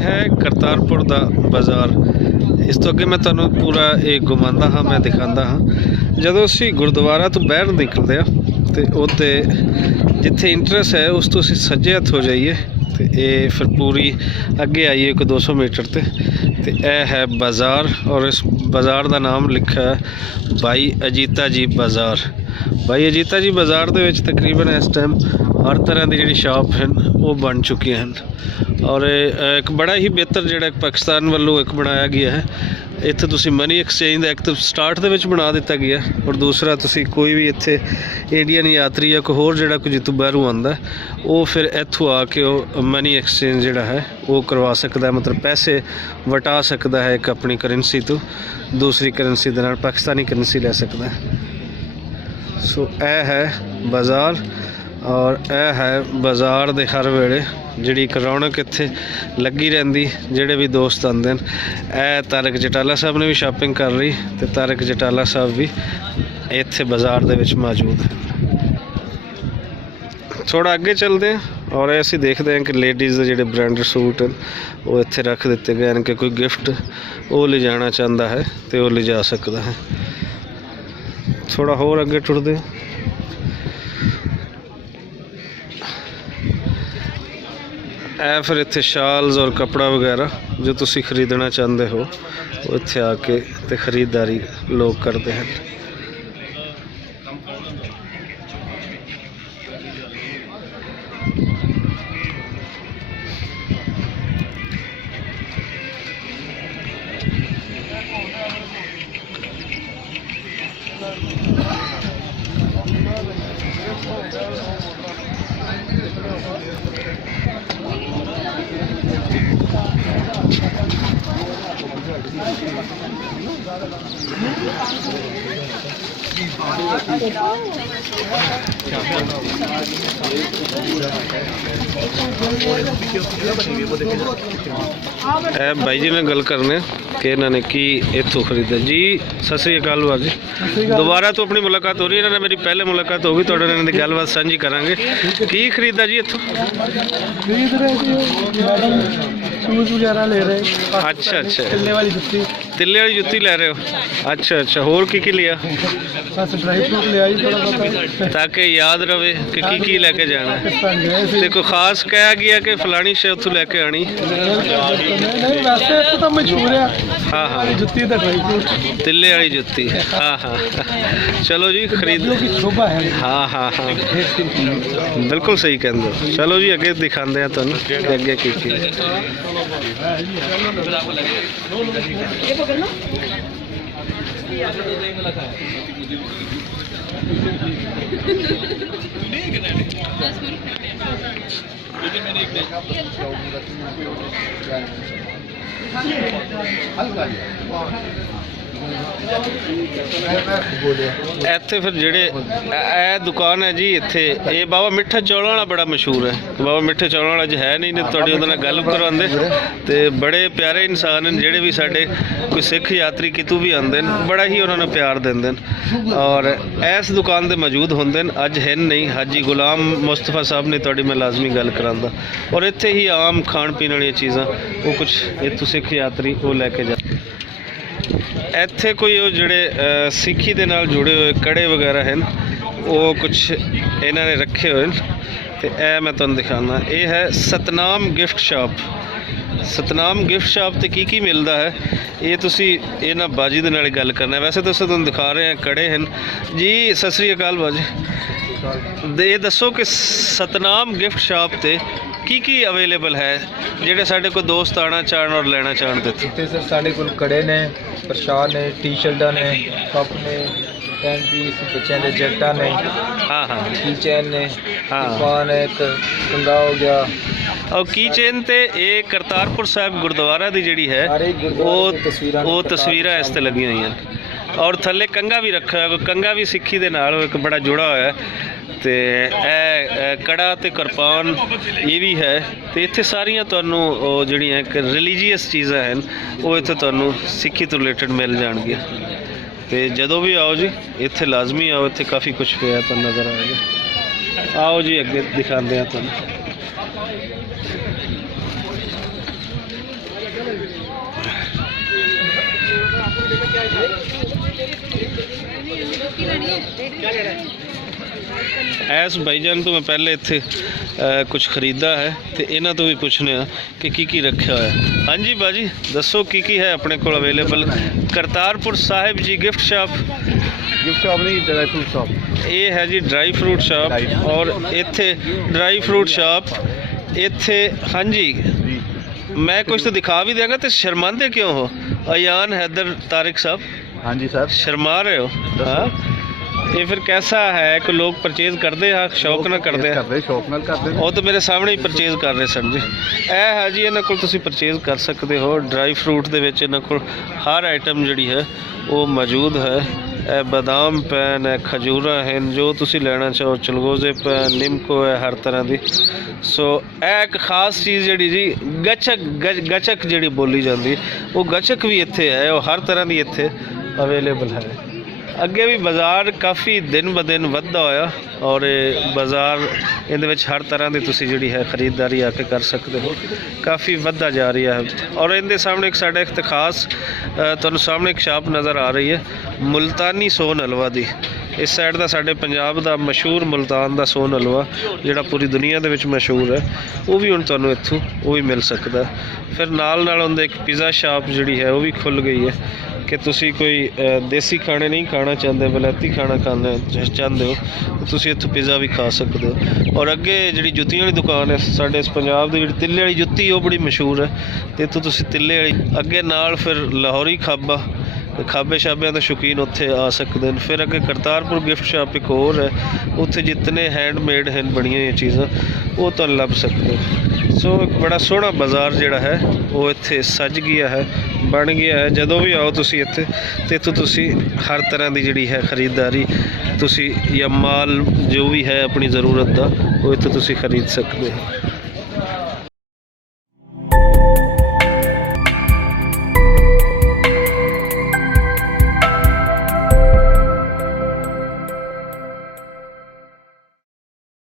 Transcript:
है करतारपुर दा बाज़ार। इस तो अगे मैं तुहानू पूरा एक घुमांदा हाँ, मैं दिखांदा हाँ। जदों असीं गुरुद्वारा तो बाहर निकलदे आ ते उत्ते जिथे इंट्रेंस है उस तो असीं सज्जे हत्थ हो जाइए तो ये फिर पूरी अगे आइए कोई 200 मीटर ते यह है बाज़ार। और इस बाज़ार का नाम लिखा है भाई अजीता जी बाज़ार। भाई अजीता जी बाज़ार दे विच तकरीबन इस टाइम हर तरह की जी शॉप हैं वो बन चुकी हैं। और एक बड़ा ही बेहतर जिहड़ा पाकिस्तान वालों एक बनाया गया है। इत्थे तुसीं मनी एक्सचेंज का एक तो स्टार्ट दे विच बना दिता गया और दूसरा तुसीं कोई भी इत्थे इंडियन यात्री या कोई होर जिहड़ा कोई जितों बाहरों आंदा वो फिर इत्थों आके वो मनी एक्सचेंज जिहड़ा है वो करवा सकता है, मतलब पैसे वटा सकता है एक अपनी करेंसी तो दूसरी करेंसी दे नाल पाकिस्तानी करेंसी ले सकता है। सो यह है बाज़ार और यह है बाज़ार दे हर वेले जिहड़ी एक रौनक इत्थे लगी रहिंदी। जिहड़े भी दोस्त आंदे हैं, ए तारक जटाला साहब ने भी शॉपिंग कर ली तो तारक जटाला साहब भी इत्थे बाज़ार दे विच मौजूद है। थोड़ा अगे चलते हैं और ऐसे देखते हैं कि लेडीज़ के जोड़े ब्रांडेड सूट हैं वो इत्थे रख दिते गए हैं कि कोई गिफ्ट वो ले जाना चाहता है तो वो ले जा सकता है। थोड़ा होर अगे टुरदे ए फिर इत्थे शाल्स और कपड़ा वगैरह जो तुसी खरीदना चाहते हो वो इत्थे आके ते खरीदारी लोग करते हैं। भाई जी ने गल करने कि इन्होंने की इतों खरीदा जी। सत श्री अकाल बार जी, दोबारा तो अपनी मुलाकात हो रही है। इन्होंने मेरी पहले मुलाकात होगी तो इन्होंने गलबात साझी करांगे। की खरीदा जी इतों? खरीद रहे शूज वगैरह ले रहे। अच्छा अच्छा, तिल्ले वाली जुत्ती, तिल्ले वाली जुत्ती ले रहे हो? अच्छा अच्छा, होर की लिया? बस ड्राई फ्रूट ले आई थोड़ा बहुत ताकि याद रहे कि की लेके जाना है। कोई खास कहा गया कि फलानी शे उतों लेके आनी? नहीं वैसे तो मशहूर है। हाँ हाँ, जुत्ती तो ड्राई फ्रूट तिल्ले वाली जुत्ती। हाँ हाँ, चलो जी खरीद की शोभा है। हाँ हाँ हाँ, बिल्कुल सही कहते हो। चलो जी अगे दिखाते हैं तुहानू अगे की इत्थे फिर जेड़े ए दुकान है जी इत्थे ये बाबा मिठा चौलों वाला बड़ा मशहूर है। बाबा मिठे चौलों वाला जो है नहीं तो तुहाडी उहदे नाल गल करवांदे ते बड़े प्यारे इंसान हैं जेड़े भी साडे कोई सिख यात्री कितों भी आंदे ने बड़ा ही उन्होंने प्यार देंदे ने और इस दुकान ते मौजूद होंदे ने। अज है नहीं, हाजी गुलाम मुस्तफा साहब ने तुहाडी मैं लाजमी गल करांदा और इत्थे ही आम खाण पीण वाली चीज़ां वो कुछ इत्थों सिख यात्री वो लैके जा। इत्थे कोई वो जिहड़े सिक्खी दे नाल जुड़े हुए कड़े वगैरह हैं वो कुछ इन्हों ने रखे हुए हैं तो यह मैं तुहानू दिखाना। ये है Satnam gift shop. Satnam gift shop ते की मिलता है ये तुसी इन्हां बाजी दे नाल गल करना है। वैसे तो तुहानू दिखा रहे हैं कड़े हैं जी। सत श्री अकाल बाजी, ये दसो कि सतनाम गिफ्ट शॉप ते की अवेलेबल है जेडे साडे को दोस्त आना चाहन और लेना चाहन ते? सर साढ़े को कड़े ने, प्रशाद ने, टी शर्टा ने, कप ने, पैंट पीस बच्चों के जैकटा ने, हाँ हाँ, की चैन ने, हाँ ने, एक कंगा हो गया और की चेन ते ये करतारपुर साहब गुरुद्वारा दी जिहड़ी है वो तस्वीरां इस ते लगी हुई हैं और थल्ले कंगा भी रखा है। कंगा भी सिक्खी दे नाल एक बड़ा जुड़ा होया है ते कड़ा ते किरपान ये भी है। तो इत्थे सारियां तुहानू जिहड़ियां एक रिलीजीयस चीज़ां हैं वो इत्थे तुहानू सिक्खी तो रिलेटेड मिल जाणगियां। तो जदों भी आओ जी इत्थे लाजमी आओ, इत्थे काफ़ी कुछ पिया तुहानू नज़र आएगा। आओ जी अगे दिखाते हैं तुहानू। ਐਸ ਭਾਈਜਾਨ ਤੋਂ ਮੈਂ ਪਹਿਲੇ ਇੱਥੇ ਕੁਝ ਖਰੀਦਾ ਹੈ ਤੇ ਇਹਨਾਂ ਤੋਂ ਵੀ ਪੁੱਛਨੇ ਆ ਕਿ ਕੀ ਰੱਖਿਆ ਹੋਇਆ। ਹਾਂਜੀ ਬਾਜੀ ਦੱਸੋ ਕੀ ਹੈ ਆਪਣੇ ਕੋਲ available. Kartarpur Sahib ji gift shop. Gift shop ਨਹੀਂ, ਡਰਾਈ ਫਰੂਟ ਸ਼ਾਪ। ਇਹ ਹੈ ਜੀ ਡਰਾਈ ਫਰੂਟ ਸ਼ਾਪ ਔਰ ਇੱਥੇ ਡਰਾਈ ਫਰੂਟ ਸ਼ਾਪ ਇੱਥੇ। ਹਾਂਜੀ मैं कुछ तो दिखा भी देंगे तो शर्माते क्यों हो अयान हैदर तारिक साहब? हाँ जी सर। शर्मा रहे हो? हाँ ये फिर कैसा है कि लोग परचेज करते हैं शौक ना करते हैं? शौक नाल करते वो तो मेरे सामने ही परचेज कर रहे सन जी। ਇਹ ਹੈ ਜੀ ਇਹਨਾਂ ਕੋਲ ਤੁਸੀਂ ਪਰਚੇਜ਼ ਕਰ ਸਕਦੇ ਹੋ। ਡਰਾਈ ਫਰੂਟ ਦੇ ਵਿੱਚ ਇਹਨਾਂ ਕੋਲ ਹਰ ਆਈਟਮ ਜਿਹੜੀ ਹੈ ਉਹ ਮੌਜੂਦ ਹੈ। ਇਹ ਬਦਾਮ ਪੈਨ ਹੈ, ਖਜੂਰਾਂ ਹਨ, ਜੋ ਤੁਸੀਂ ਲੈਣਾ ਚਾਹੋ, ਚਲਗੋਜ਼ੇ ਪੈਨ, ਨਿੰਮਕੋ ਹੈ, ਹਰ ਤਰ੍ਹਾਂ ਦੀ। ਸੋ ਇਹ ਇੱਕ ਖਾਸ ਚੀਜ਼ ਜਿਹੜੀ ਜੀ ਗੱਚਕ ਜਿਹੜੀ ਬੋਲੀ ਜਾਂਦੀ ਉਹ ਗੱਚਕ ਵੀ ਇੱਥੇ ਹੈ, ਉਹ ਹਰ ਤਰ੍ਹਾਂ ਦੀ ਇੱਥੇ ਅਵੇਲੇਬਲ ਹੈ। ਅੱਗੇ ਵੀ ਬਾਜ਼ਾਰ ਕਾਫੀ ਦਿਨ ਬ ਦਿਨ ਵੱਧਦਾ ਹੋਇਆ ਔਰ ਇਹ ਬਾਜ਼ਾਰ ਇਹਦੇ ਵਿੱਚ ਹਰ ਤਰ੍ਹਾਂ ਦੀ ਤੁਸੀਂ ਜਿਹੜੀ ਹੈ ਖਰੀਦਦਾਰੀ ਆ ਕੇ ਕਰ ਸਕਦੇ ਹੋ, ਕਾਫੀ ਵੱਧਦਾ ਜਾ ਰਹੀ ਹੈ। ਔਰ ਇਹਦੇ ਸਾਹਮਣੇ ਇੱਕ ਸਾਡਾ ਇੱਕ ਖਾਸ ਤੁਹਾਨੂੰ ਸਾਹਮਣੇ ਇੱਕ ਸ਼ਾਪ ਨਜ਼ਰ ਆ ਰਹੀ ਹੈ ਮੁਲਤਾਨੀ ਸੋਨ ਹਲਵਾ ਦੀ। ਇਸ ਸਾਈਡ ਦਾ ਸਾਡੇ ਪੰਜਾਬ ਦਾ ਮਸ਼ਹੂਰ ਮੁਲਤਾਨ ਦਾ ਸੋਨ ਹਲਵਾ ਜਿਹੜਾ ਪੂਰੀ ਦੁਨੀਆ ਦੇ ਵਿੱਚ ਮਸ਼ਹੂਰ ਹੈ, ਉਹ ਵੀ ਹੁਣ ਤੁਹਾਨੂੰ ਇੱਥੋਂ ਉਹ ਵੀ ਮਿਲ ਸਕਦਾ। ਫਿਰ ਨਾਲ ਉਹਦੇ ਇੱਕ ਪੀਜ਼ਾ ਸ਼ਾਪ ਜਿਹੜੀ ਹੈ ਉਹ ਵੀ ਖੁੱਲ੍ਹ ਗਈ ਹੈ ਕਿ ਤੁਸੀਂ ਕੋਈ ਦੇਸੀ ਖਾਣੇ ਨਹੀਂ ਖਾਣਾ ਚਾਹੁੰਦੇ, ਵਿਲਾਇਤੀ ਖਾਣਾ ਖਾਣਾ ਚਾਹੁੰਦੇ ਹੋ, ਤੁਸੀਂ ਇੱਥੋਂ ਪੀਜ਼ਾ ਵੀ ਖਾ ਸਕਦੇ ਹੋ। ਔਰ ਅੱਗੇ ਜਿਹੜੀ ਜੁੱਤੀਆਂ ਵਾਲੀ ਦੁਕਾਨ ਹੈ ਸਾਡੇ ਇਸ ਪੰਜਾਬ ਦੀ, ਜਿਹੜੀ ਤਿੱਲੇ ਵਾਲੀ ਜੁੱਤੀ ਉਹ ਬੜੀ ਮਸ਼ਹੂਰ ਹੈ ਤੇ ਇੱਥੋਂ ਤੁਸੀਂ ਤਿੱਲੇ ਵਾਲੀ ਅੱਗੇ ਨਾਲ ਫਿਰ ਲਾਹੌਰੀ ਖਾਬਾ ਖਾਬੇ ਸ਼ਾਬਿਆਂ ਦੇ ਸ਼ੌਕੀਨ ਉੱਥੇ ਆ ਸਕਦੇ ਨੇ। ਫਿਰ ਅੱਗੇ ਕਰਤਾਰਪੁਰ ਗਿਫਟ ਸ਼ਾਪ ਇੱਕ ਹੋਰ ਹੈ, ਉੱਥੇ ਜਿਤਨੇ ਹੈਂਡਮੇਡ ਹਨ ਬਣੀਆਂ ਹੋਈਆਂ ਚੀਜ਼ਾਂ ਉਹ ਤੁਹਾਨੂੰ ਲੱਭ ਸਕਦੇ ਹੋ। ਸੋ ਇੱਕ ਬੜਾ ਸੋਹਣਾ ਬਾਜ਼ਾਰ ਜਿਹੜਾ ਹੈ ਉਹ ਇੱਥੇ ਸੱਜ ਗਿਆ ਹੈ, ਬਣ ਗਿਆ ਹੈ। ਜਦੋਂ ਵੀ ਆਓ ਤੁਸੀਂ ਇੱਥੇ ਤੇ ਇੱਥੋਂ ਤੁਸੀਂ ਹਰ ਤਰ੍ਹਾਂ ਦੀ ਜਿਹੜੀ ਹੈ ਖਰੀਦਦਾਰੀ ਤੁਸੀਂ ਜਾਂ ਮਾਲ ਜੋ ਵੀ ਹੈ ਆਪਣੀ ਜ਼ਰੂਰਤ ਦਾ ਉਹ ਇੱਥੋਂ ਤੁਸੀਂ ਖਰੀਦ ਸਕਦੇ ਹੋ।